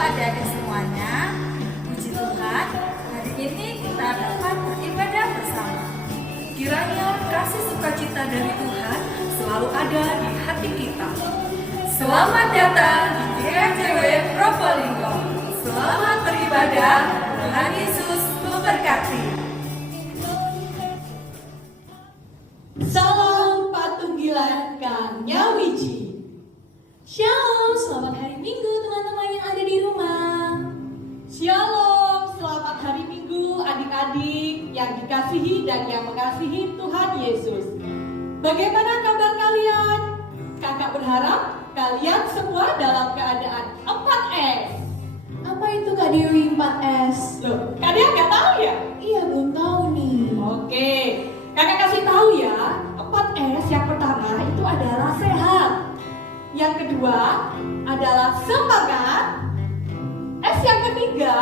adik-adik semuanya. Puji Tuhan, hari ini kita dapat beribadah bersama. Kiranya kasih sukacita dari Tuhan selalu ada di hati kita. Selamat datang di GKJW Probolinggo. Selamat beribadah, Tuhan Yesus memberkati. Salam Patunggilan Kang Nyawiji. Shalom, selamat hari Minggu teman-teman yang ada di rumah. Shalom, selamat hari Minggu adik-adik yang dikasihi dan yang mengasihi Tuhan Yesus. Bagaimana kabar kalian? Kakak berharap kalian semua dalam keadaan 4S. Apa itu Kak Dewi 4S? Loh, kalian nggak tahu ya? Iya, belum tahu nih. Oke, kakak kasih tahu ya. 4S yang pertama itu adalah sehat. Yang kedua adalah semangat. S yang ketiga,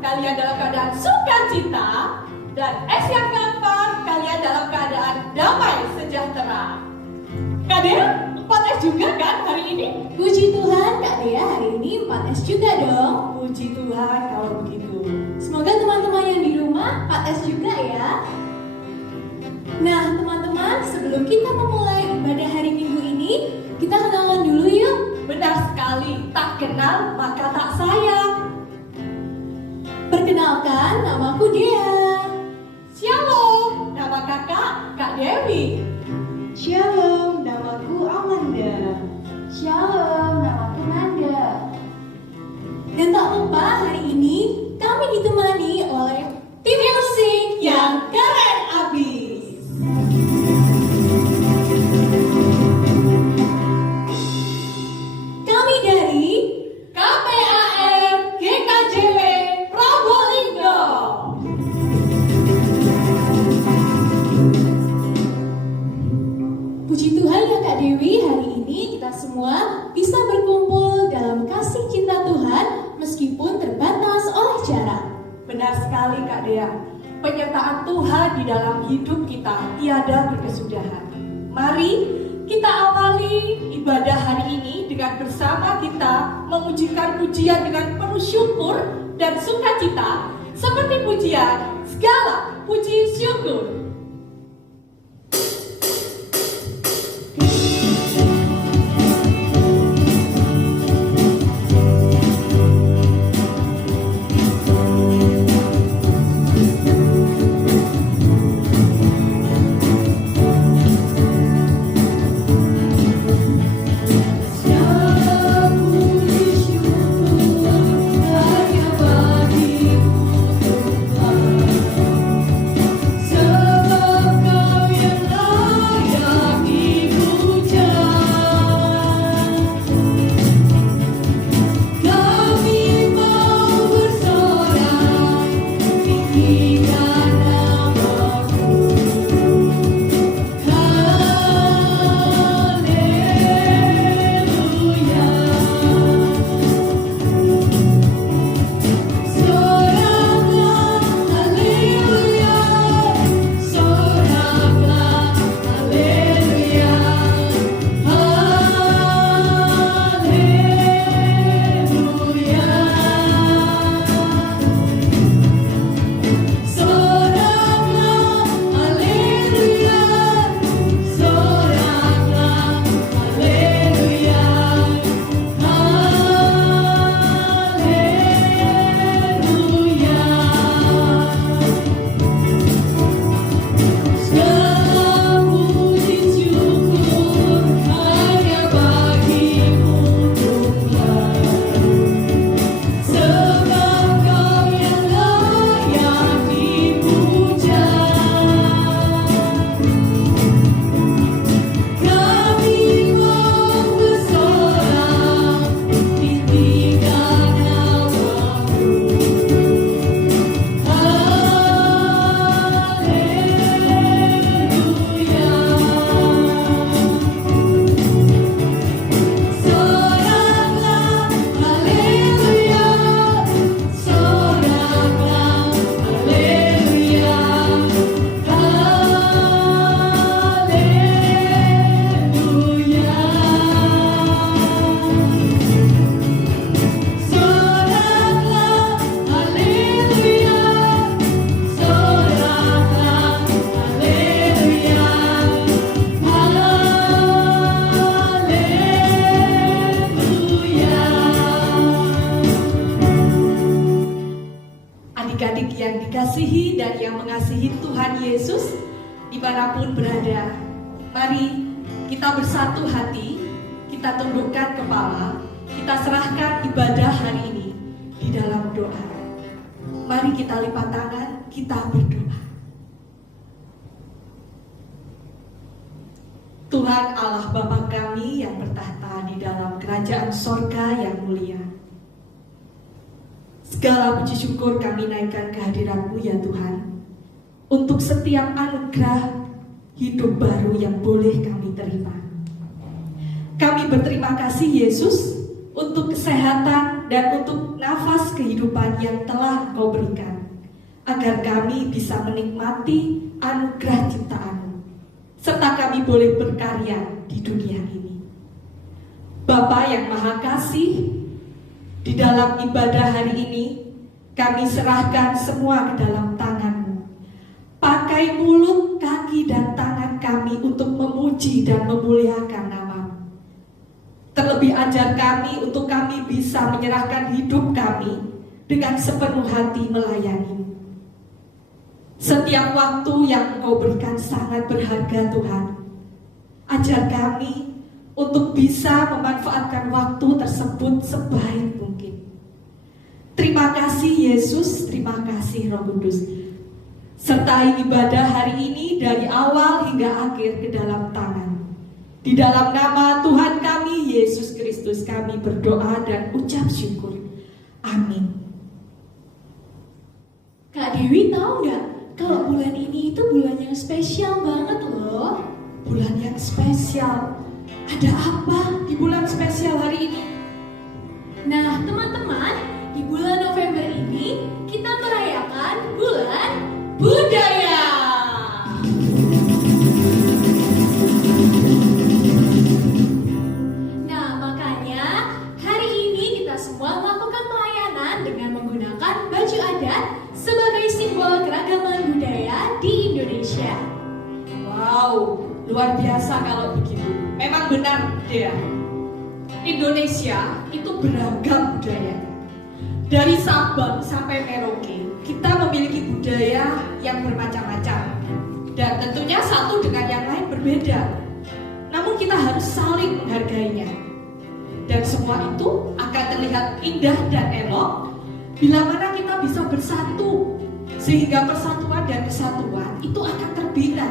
kalian dalam keadaan sukacita. Dan S yang keempat, kalian dalam keadaan damai sejahtera. Kak Dea, 4S juga kan hari ini? Puji Tuhan, Kak Dea hari ini 4S juga dong. Puji Tuhan kalau begitu. Semoga teman-teman yang di rumah 4S juga ya. Nah teman-teman, sebelum kita memulai ibadah hari Minggu ini, kita kenalan dulu yuk. Benar sekali, tak kenal maka tak sayang. Perkenalkan, namaku Dea. Shalom, nama kakak Kak Dewi. Shalom, namaku Amanda. Shalom, namaku Nanda. Dan tak lupa hari ini kami ditemani oleh tim musik yang keren abis. Kami dari KPAR GKJW Probolinggo. Puji Tuhan ya Kak Dewi, hari ini kita semua bisa berkumpul dalam kasih cinta Tuhan meskipun terbatas oleh jarak. Benar sekali Kak Dea. Penyertaan Tuhan di dalam hidup kita tiada berkesudahan. Mari kita awali ibadah hari ini dengan bersama kita memujikan pujian dengan penuh syukur dan sukacita seperti pujian segala puji syukur. So Yesus, dimanapun berada, mari kita bersatu hati, kita tundukkan kepala, kita serahkan ibadah hari ini di dalam doa. Mari kita lipat tangan, kita berdoa. Tuhan Allah Bapa kami yang bertahta di dalam kerajaan sorga yang mulia, segala puji syukur kami naikkan kehadirat-Mu ya Tuhan, untuk setiap anugerah hidup baru yang boleh kami terima. Kami berterima kasih Yesus untuk kesehatan dan untuk nafas kehidupan yang telah Engkau berikan, agar kami bisa menikmati anugerah ciptaan-Mu, serta kami boleh berkarya di dunia ini. Bapa yang Maha Kasih, di dalam ibadah hari ini kami serahkan semua ke dalam tangan-Mu. Pakai mulut, kaki, dan tangan kami untuk memuji dan memuliakan nama-Mu. Terlebih ajar kami untuk kami bisa menyerahkan hidup kami dengan sepenuh hati melayani-Mu. Setiap waktu yang Engkau berikan sangat berharga Tuhan. Ajar kami untuk bisa memanfaatkan waktu tersebut sebaik mungkin. Terima kasih Yesus, terima kasih Roh Kudus. Sertai ibadah hari ini dari awal hingga akhir ke dalam tangan. Di dalam nama Tuhan kami Yesus Kristus kami berdoa dan ucap syukur. Amin. Kak Dewi tahu nggak kalau bulan ini itu bulan yang spesial banget loh. Bulan yang spesial. Ada apa di bulan spesial hari ini? Nah teman-teman, di bulan November ini kita merayakan bulan budaya. Nah makanya hari ini kita semua melakukan pelayanan dengan menggunakan baju adat sebagai simbol keragaman budaya di Indonesia. Wow, luar biasa kalau begitu. Memang benar ya. Indonesia itu beragam budayanya. Dari Sabang sampai Merauke, kita memiliki budaya yang bermacam-macam. Dan tentunya satu dengan yang lain berbeda. Namun kita harus saling menghargainya. Dan semua itu akan terlihat indah dan elok bila mana kita bisa bersatu, sehingga persatuan dan kesatuan itu akan terbina.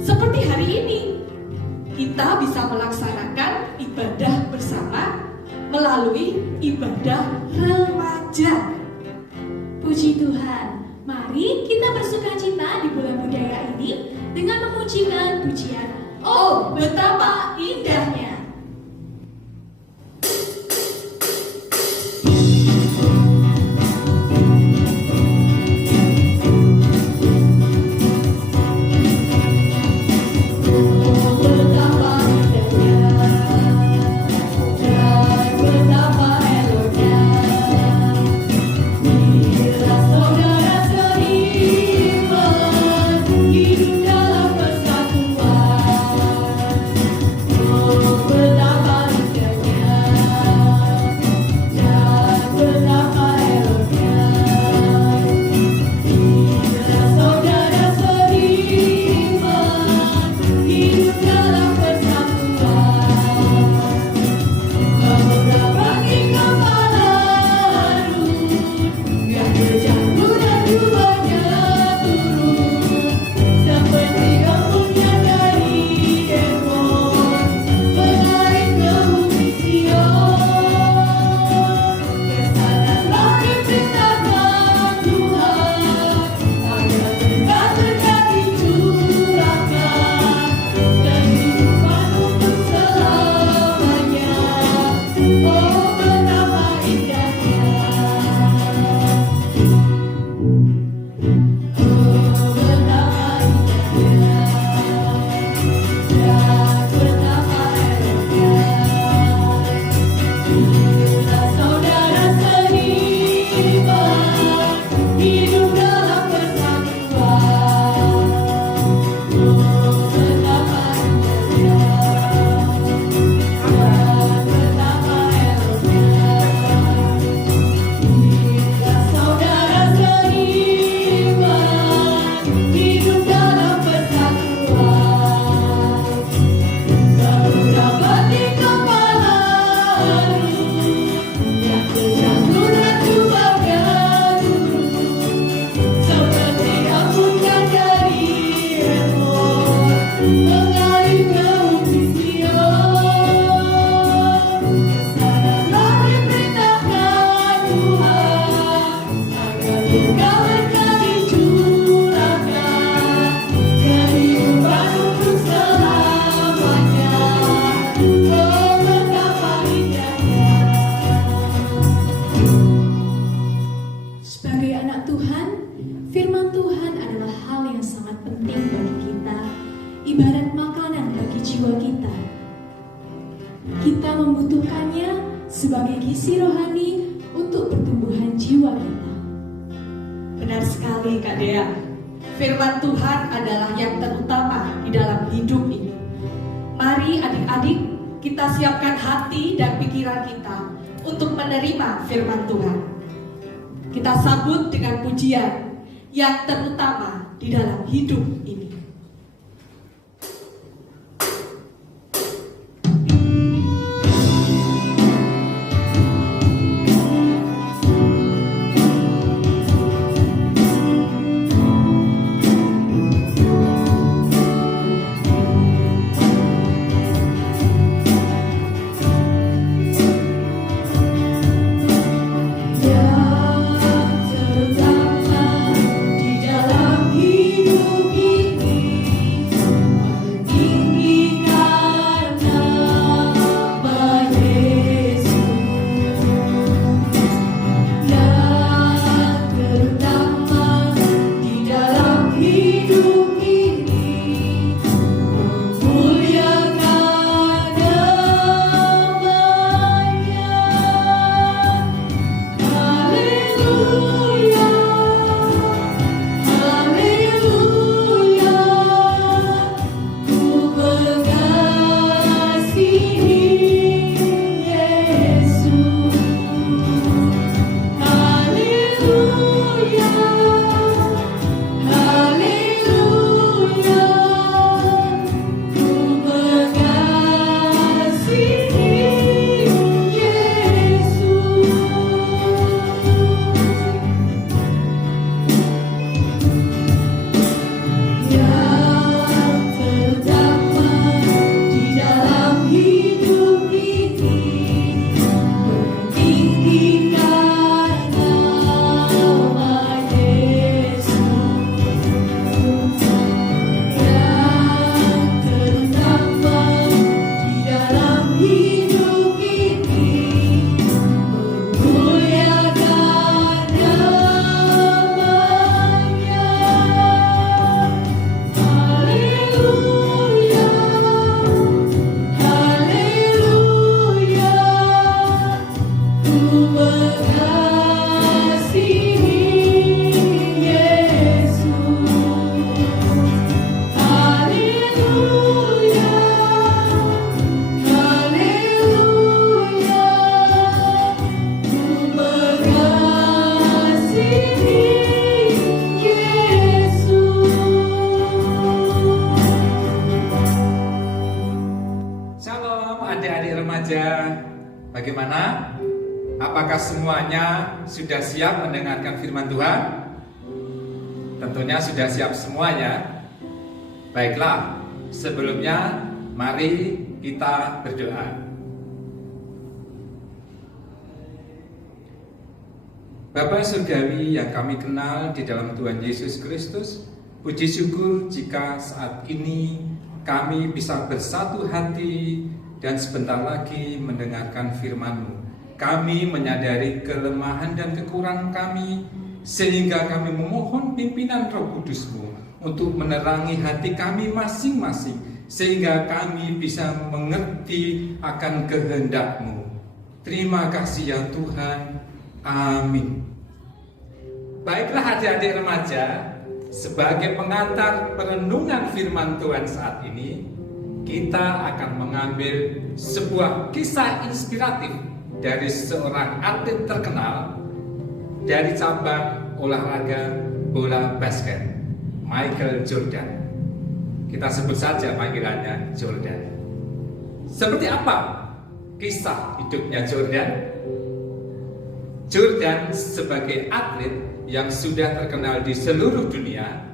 Seperti hari ini, kita bisa melaksanakan ibadah bersama melalui ibadah remaja. Puji Tuhan, mari kita bersukacita di bulan budaya ini dengan memujikan pujian Oh betapa indahnya. kita. Kita membutuhkannya sebagai gizi rohani untuk pertumbuhan jiwa kita. Benar sekali Kak Dea. Firman Tuhan adalah yang terutama di dalam hidup ini. Mari adik-adik kita siapkan hati dan pikiran kita untuk menerima firman Tuhan. Kita sambut dengan pujian yang terutama di dalam hidup ini. Bagaimana? Apakah semuanya sudah siap mendengarkan firman Tuhan? Tentunya sudah siap semuanya. Baiklah, sebelumnya mari kita berdoa. Bapa Surgawi yang kami kenal di dalam Tuhan Yesus Kristus, puji syukur jika saat ini kami bisa bersatu hati dan sebentar lagi mendengarkan firman-Mu. Kami menyadari kelemahan dan kekurangan kami, sehingga kami memohon pimpinan Roh Kudus-Mu untuk menerangi hati kami masing-masing, sehingga kami bisa mengerti akan kehendak-Mu. Terima kasih ya Tuhan. Amin. Baiklah adik-adik remaja, sebagai pengantar perenungan firman Tuhan saat ini, kita akan mengambil sebuah kisah inspiratif dari seorang atlet terkenal dari cabang olahraga bola basket, Michael Jordan. Kita sebut saja panggilannya Jordan. Seperti apa kisah hidupnya Jordan? Jordan sebagai atlet yang sudah terkenal di seluruh dunia,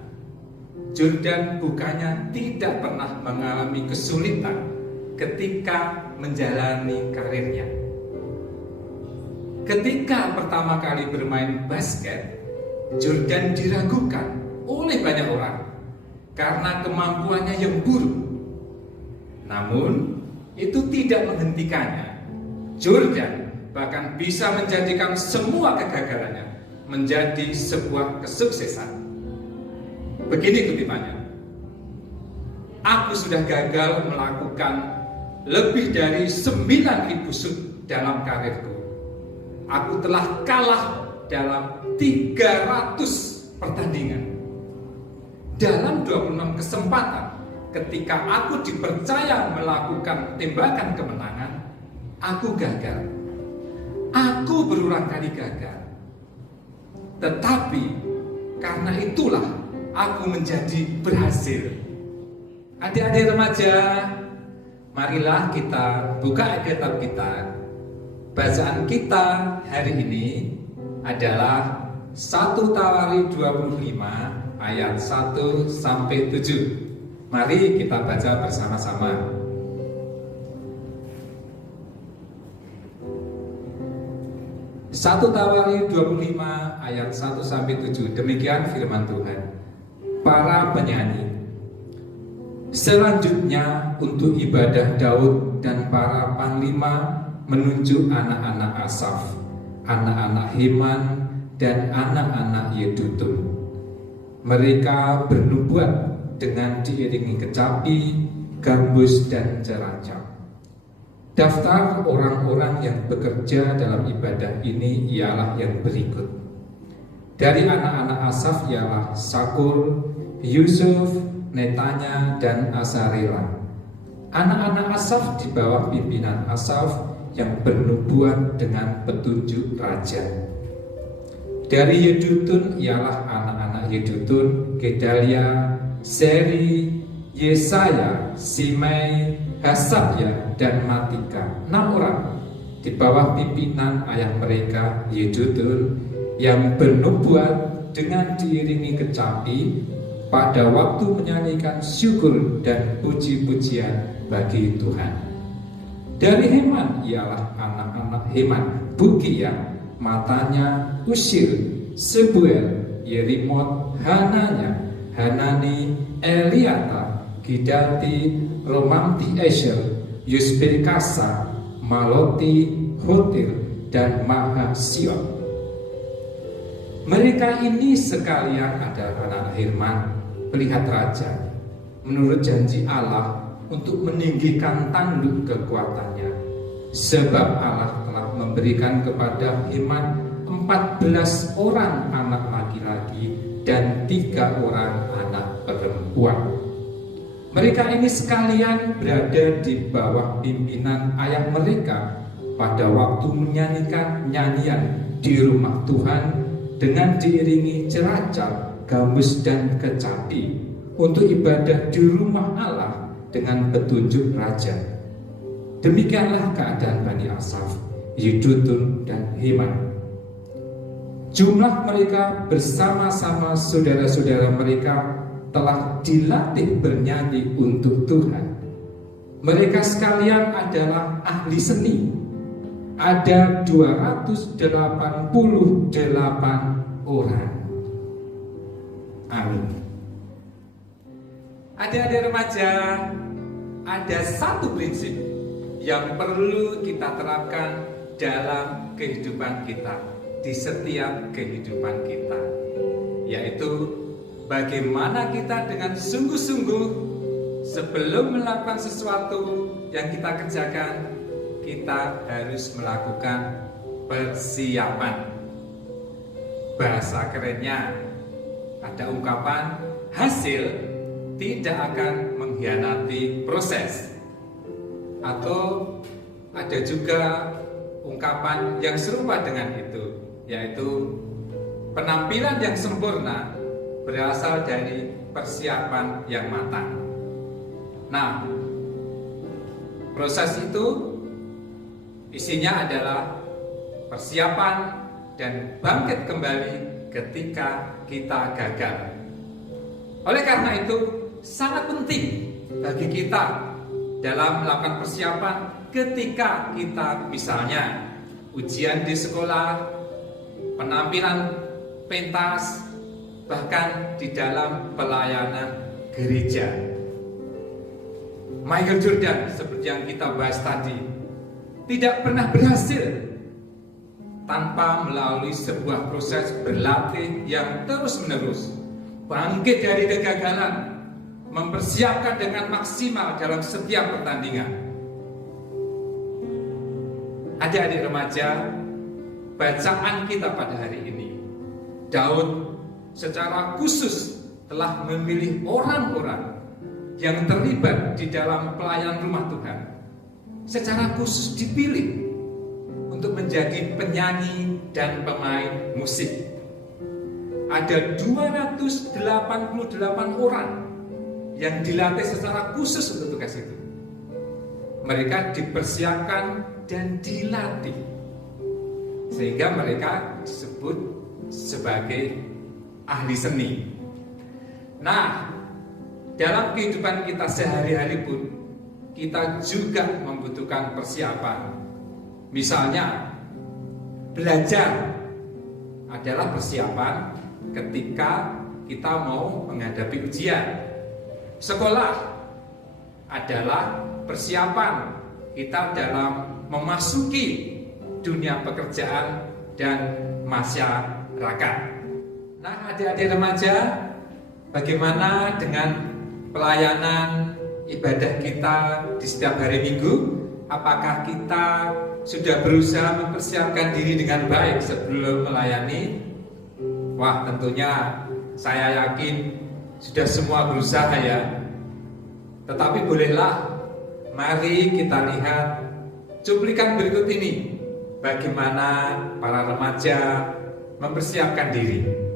Jordan bukannya tidak pernah mengalami kesulitan ketika menjalani karirnya. Ketika pertama kali bermain basket, Jordan diragukan oleh banyak orang karena kemampuannya yang buruk. Namun, itu tidak menghentikannya. Jordan bahkan bisa menjadikan semua kegagalannya menjadi sebuah kesuksesan. Begini kutipannya, "Aku sudah gagal melakukan lebih dari 9.000 shoot dalam karirku. Aku telah kalah dalam 300 pertandingan. Dalam 26 kesempatan, ketika aku dipercaya melakukan tembakan kemenangan, aku gagal. Aku berulang kali gagal. Tetapi karena itulah aku menjadi berhasil. Adik-adik remaja, marilah kita buka Alkitab kita. Bacaan kita hari ini adalah 1 Tawari 25 ayat 1 sampai 7. Mari kita baca bersama-sama. Satu Tawari 25 ayat 1 sampai 7. Demikian firman Tuhan. Para penyanyi. Selanjutnya untuk ibadah Daud dan para panglima menunjuk anak-anak Asaf, anak-anak Heman dan anak-anak Yedutun. Mereka bernubuat dengan diiringi kecapi, gambus dan ceracap. Daftar orang-orang yang bekerja dalam ibadah ini ialah yang berikut. Dari anak-anak Asaf ialah Sakur, Yusuf, Netanya, dan Asarela. Anak-anak Asaf di bawah pimpinan Asaf yang bernubuat dengan petunjuk raja. Dari Yedutun ialah anak-anak Yedutun, Gedalia, Seri, Yesaya, Simei, Hasabya, dan Matika. 6 orang di bawah pimpinan ayah mereka Yedutun yang bernubuat dengan diiringi kecapi pada waktu menyanyikan syukur dan puji-pujian bagi Tuhan. Dari Heman ialah anak-anak Heman, Bukia, Matanya, Usir, Sebuel, Yerimot, Hananya, Hanani, Eliata, Gidati, Romamti Esher, Yusbirkasa, Maloti, Hotir, dan Mahasion. Mereka ini sekalian adalah anak Heman, pelihat raja, menurut janji Allah untuk meninggikan tanduk kekuatannya. Sebab Allah telah memberikan kepada Heman 14 orang anak laki-laki dan 3 orang anak perempuan. Mereka ini sekalian berada di bawah pimpinan ayah mereka pada waktu menyanyikan nyanyian di rumah Tuhan dengan diiringi ceracap, gambus, dan kecapi untuk ibadah di rumah Allah dengan petunjuk raja. Demikianlah keadaan Bani Asaf, Yedutun, dan Heman. Jumlah mereka bersama-sama saudara-saudara mereka telah dilatih bernyanyi untuk Tuhan. Mereka sekalian adalah ahli seni. Ada 288 orang. Amin. Adik-adik remaja, ada satu prinsip yang perlu kita terapkan dalam kehidupan kita, di setiap kehidupan kita, yaitu bagaimana kita dengan sungguh-sungguh sebelum melakukan sesuatu yang kita kerjakan, kita harus melakukan persiapan. Bahasa kerennya ada ungkapan, hasil tidak akan mengkhianati proses. Atau ada juga ungkapan yang serupa dengan itu, yaitu penampilan yang sempurna berasal dari persiapan yang matang. Nah, proses itu isinya adalah persiapan dan bangkit kembali ketika kita gagal. Oleh karena itu, sangat penting bagi kita dalam melakukan persiapan ketika kita misalnya ujian di sekolah, penampilan pentas, bahkan di dalam pelayanan gereja. Michael Jordan, seperti yang kita bahas tadi, tidak pernah berhasil tanpa melalui sebuah proses berlatih yang terus-menerus, bangkit dari kegagalan, mempersiapkan dengan maksimal dalam setiap pertandingan. Adik-adik remaja, bacaan kita pada hari ini, Daud secara khusus telah memilih orang-orang yang terlibat di dalam pelayanan rumah Tuhan. Secara khusus dipilih untuk menjadi penyanyi dan pemain musik. Ada 288 orang yang dilatih secara khusus untuk tugas itu. Mereka dipersiapkan dan dilatih sehingga mereka disebut sebagai ahli seni. Nah, dalam kehidupan kita sehari-hari pun kita juga membutuhkan persiapan. Misalnya, belajar adalah persiapan ketika kita mau menghadapi ujian. Sekolah adalah persiapan kita dalam memasuki dunia pekerjaan dan masyarakat. Nah, adik-adik remaja, bagaimana dengan pelayanan ibadah kita di setiap hari Minggu? Apakah kita sudah berusaha mempersiapkan diri dengan baik sebelum melayani? Wah, tentunya saya yakin sudah semua berusaha ya. Tetapi bolehlah, mari kita lihat cuplikan berikut ini, bagaimana para remaja mempersiapkan diri.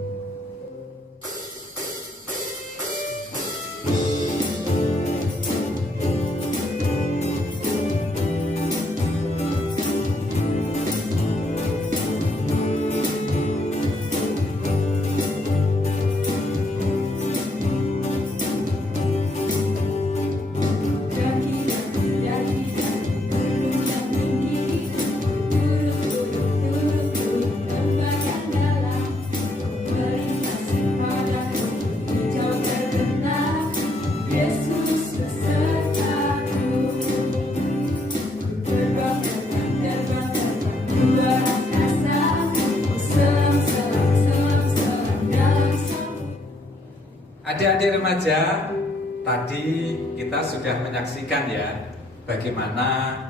Adik-adik remaja, tadi kita sudah menyaksikan ya bagaimana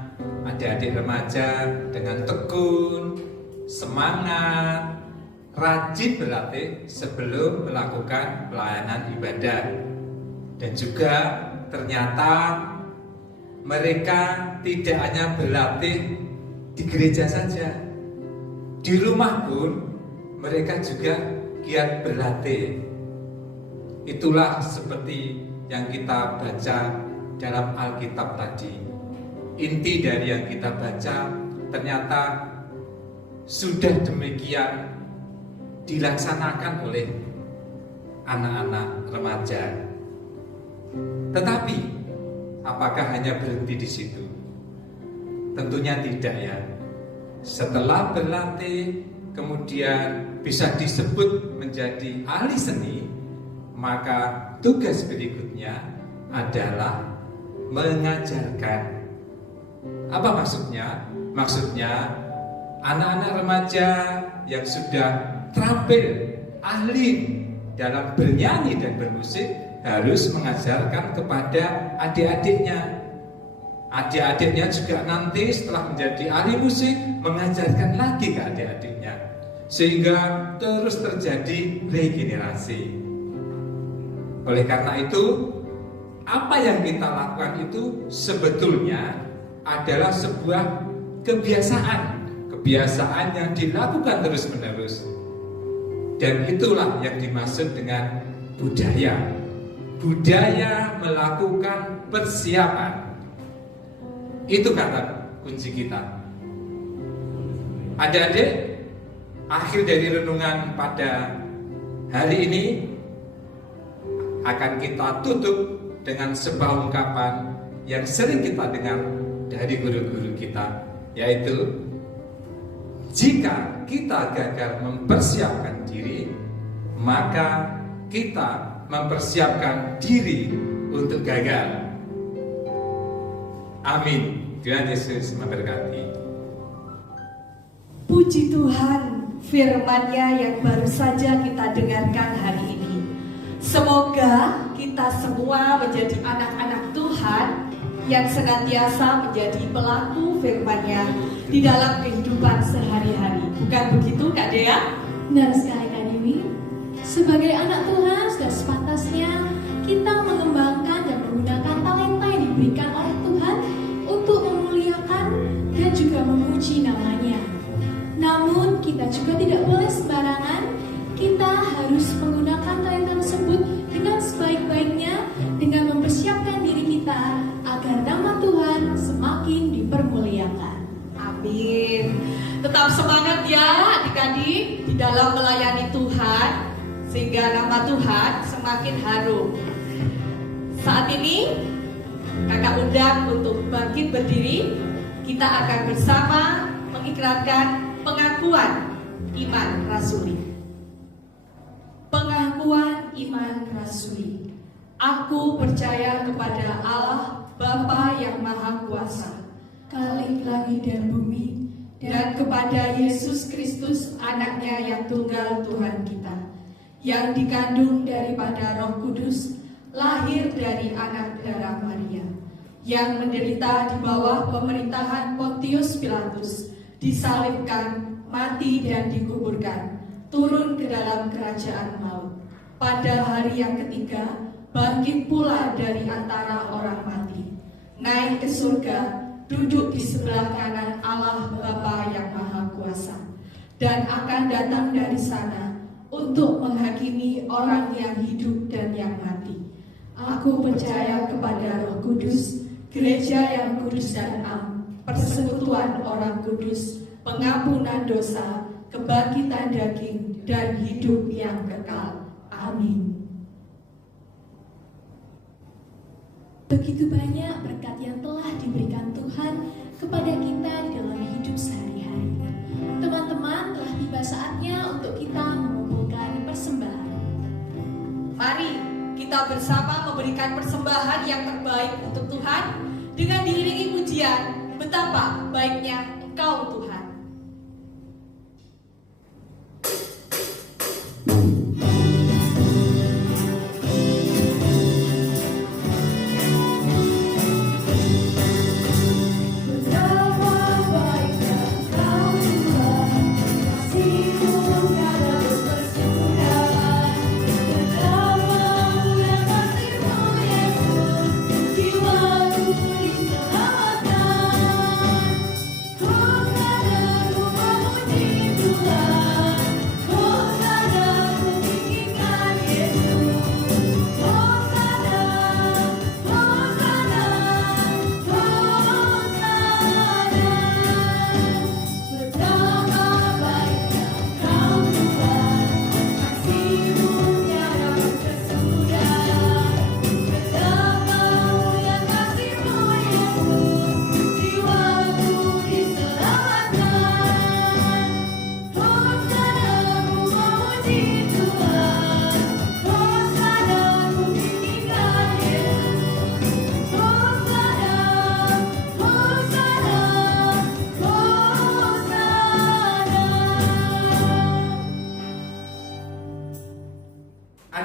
adik-adik remaja dengan tekun, semangat, rajin berlatih sebelum melakukan pelayanan ibadah. Dan juga ternyata mereka tidak hanya berlatih di gereja saja, di rumah pun mereka juga giat berlatih. Itulah seperti yang kita baca dalam Alkitab tadi. Inti dari yang kita baca ternyata sudah demikian dilaksanakan oleh anak-anak remaja. Tetapi apakah hanya berhenti di situ? Tentunya tidak ya. Setelah berlatih kemudian bisa disebut menjadi ahli seni, maka tugas berikutnya adalah mengajarkan. Apa maksudnya? Maksudnya anak-anak remaja yang sudah terampil, ahli dalam bernyanyi dan bermusik harus mengajarkan kepada adik-adiknya. Adik-adiknya juga nanti setelah menjadi ahli musik mengajarkan lagi ke adik-adiknya, sehingga terus terjadi regenerasi. Oleh karena itu, apa yang kita lakukan itu sebetulnya adalah sebuah kebiasaan yang dilakukan terus-menerus. Dan itulah yang dimaksud dengan budaya melakukan persiapan. Itu kata kunci kita. Adik-adik, akhir dari renungan pada hari ini akan kita tutup dengan sebuah ungkapan yang sering kita dengar dari guru-guru kita, yaitu jika kita gagal mempersiapkan diri, maka kita mempersiapkan diri untuk gagal. Amin. Tuhan Yesus memberkati. Puji Tuhan, firman-Nya yang baru saja kita dengarkan hari ini. Semoga kita semua menjadi anak-anak Tuhan yang senantiasa menjadi pelaku firman-Nya di dalam kehidupan sehari-hari. Bukan begitu Kak Dea? Benar sekali Kak Dewi. Sebagai anak Tuhan sudah sepantasnya kita mengembangkan dan menggunakan talenta yang diberikan oleh Tuhan untuk memuliakan dan juga memuji namanya. Namun kita juga tidak boleh sembarangan. Kita harus menggunakan talenta tersebut dengan sebaik-baiknya, dengan mempersiapkan diri kita agar nama Tuhan semakin dipermuliakan. Amin. Tetap semangat ya adik-adik di dalam melayani Tuhan, sehingga nama Tuhan semakin harum. Saat ini kakak undang untuk bangkit berdiri. Kita akan bersama mengikrarkan pengakuan iman rasuli. Pengakuan iman rasuli. Aku percaya kepada Allah Bapa yang Maha Kuasa, Khalik langit dan bumi, dan kepada Yesus Kristus anaknya yang tunggal Tuhan kita, yang dikandung daripada Roh Kudus, lahir dari anak darah Maria, yang menderita di bawah pemerintahan Pontius Pilatus, disalibkan, mati dan dikuburkan, turun ke dalam kerajaan maut. Pada hari yang ketiga, bangkit pula dari antara orang mati, naik ke surga, duduk di sebelah kanan Allah Bapa yang Maha Kuasa, dan akan datang dari sana untuk menghakimi orang yang hidup dan yang mati. Aku percaya kepada Roh Kudus, gereja yang kudus dan am, persekutuan orang kudus, pengampunan dosa, kebangkitan daging, dan hidup yang kekal. Amin. begitu banyak berkat yang telah diberikan Tuhan kepada kita di dalam hidup sehari-hari. Teman-teman, telah tiba saatnya untuk kita mengumpulkan persembahan. Mari kita bersama memberikan persembahan yang terbaik untuk Tuhan dengan diiringi pujian betapa baiknya Engkau Tuhan.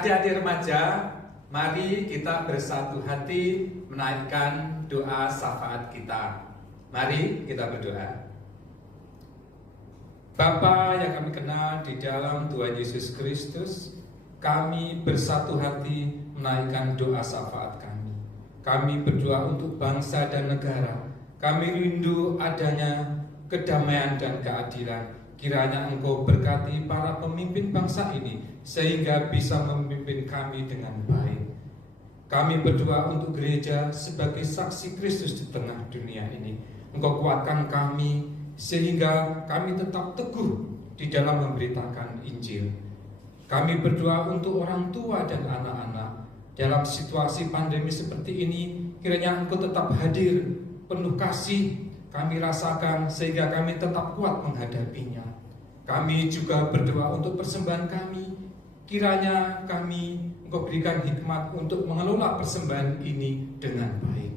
Adik-adik remaja, mari kita bersatu hati menaikkan doa syafaat kita. Mari kita berdoa. Bapa yang kami kenal di dalam Tuhan Yesus Kristus, kami bersatu hati menaikkan doa syafaat kami. Kami berdoa untuk bangsa dan negara. Kami rindu adanya kedamaian dan keadilan. Kiranya Engkau berkati para pemimpin bangsa ini sehingga bisa memimpin kami dengan baik. Kami berdoa untuk gereja sebagai saksi Kristus di tengah dunia ini. Engkau kuatkan kami sehingga kami tetap teguh di dalam memberitakan Injil. Kami berdoa untuk orang tua dan anak-anak dalam situasi pandemi seperti ini. Kiranya Engkau tetap hadir, penuh kasih kami rasakan sehingga kami tetap kuat menghadapinya. Kami juga berdoa untuk persembahan kami. Kiranya kami Engkau berikan hikmat untuk mengelola persembahan ini dengan baik.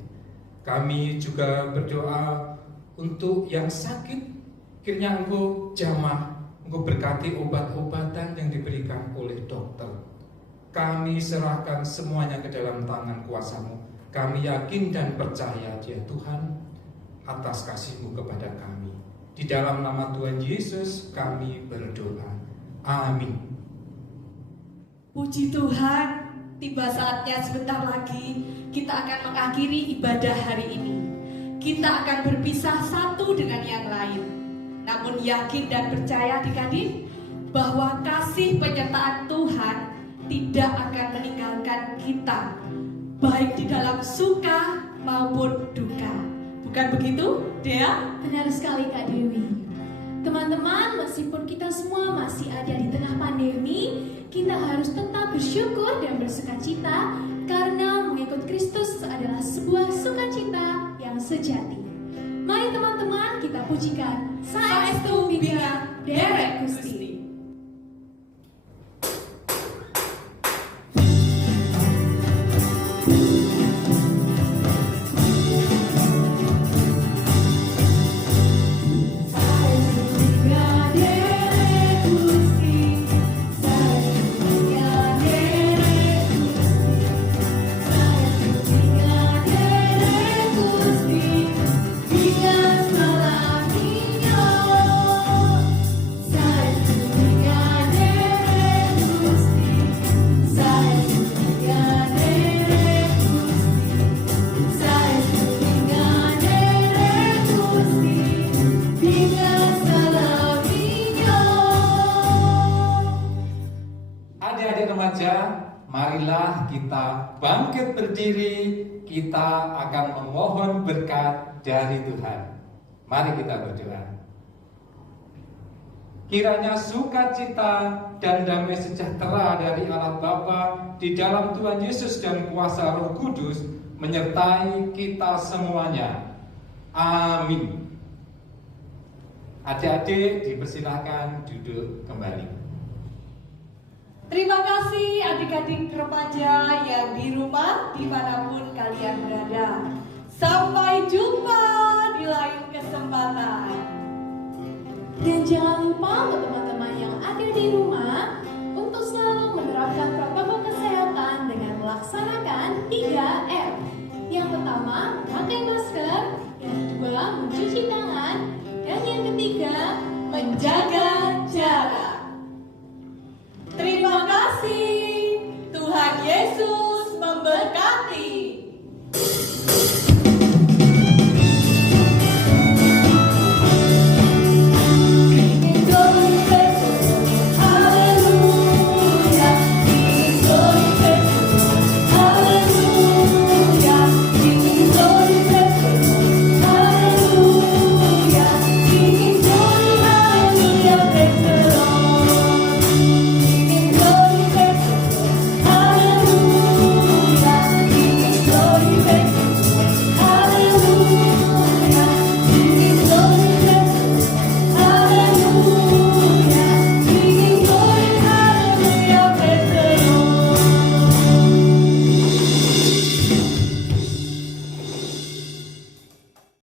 Kami juga berdoa untuk yang sakit. Kiranya Engkau jamah, Engkau berkati obat-obatan yang diberikan oleh dokter. Kami serahkan semuanya ke dalam tangan kuasa-Mu. Kami yakin dan percaya ya Tuhan atas kasih-Mu kepada kami. Di dalam nama Tuhan Yesus kami berdoa. Amin. Puji Tuhan, tiba saatnya sebentar lagi kita akan mengakhiri ibadah hari ini. Kita akan berpisah satu dengan yang lain. Namun yakin dan percaya adik-adik bahwa kasih penyertaan Tuhan tidak akan meninggalkan kita, baik di dalam suka maupun duka. Bukan begitu, Dea? Benar sekali Kak Dewi. Teman-teman, meskipun kita semua masih ada di tengah pandemi, kita harus tetap bersyukur dan bersukacita karena mengikut Kristus adalah sebuah sukacita yang sejati. Mari teman-teman kita pujikan Saestu Bingah Derek Gusti. Adik-adik remaja, marilah kita bangkit berdiri, kita akan memohon berkat dari Tuhan. Mari kita berdoa. Kiranya sukacita dan damai sejahtera dari Allah Bapa di dalam Tuhan Yesus dan kuasa Roh Kudus menyertai kita semuanya. Amin. Adik-adik dipersilahkan duduk kembali. Terima kasih adik-adik remaja yang di rumah dimanapun kalian berada. Sampai jumpa di lain kesempatan. Dan jangan lupa untuk teman-teman yang ada di rumah untuk selalu menerapkan protokol kesehatan dengan melaksanakan 3M. Yang pertama, memakai masker, yang kedua, mencuci tangan, dan yang ketiga, Menjaga jarak.